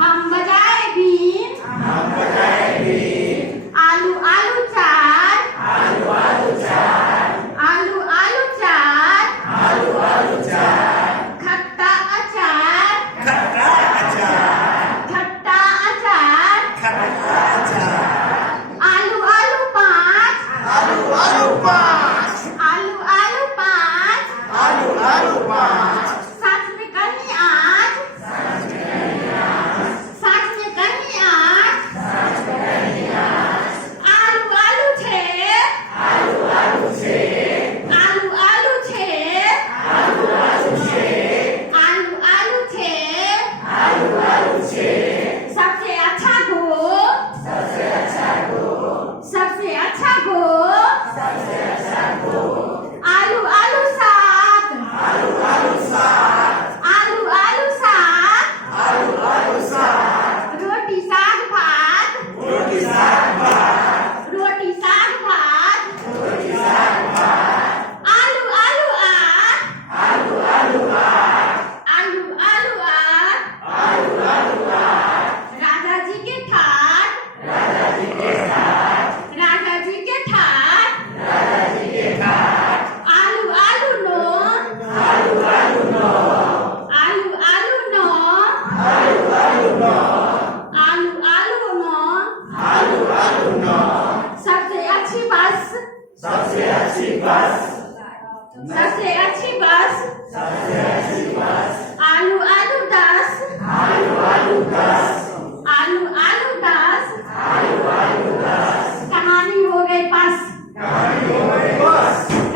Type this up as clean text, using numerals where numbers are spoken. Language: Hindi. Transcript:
हम बजाए बीन आलू आलू चार आलू आलू चार खट्टा अचार आलू आलू पाँच साथ में कहीं आठ आलू आलू छः आलू आलू छः सबसे अच्छा गो आलू आलू सात रोटी साग भात आलू आलू आठ राजा जी के ठाट आलू आलू नौ आलू आलू नौ सबसे अच्छी बस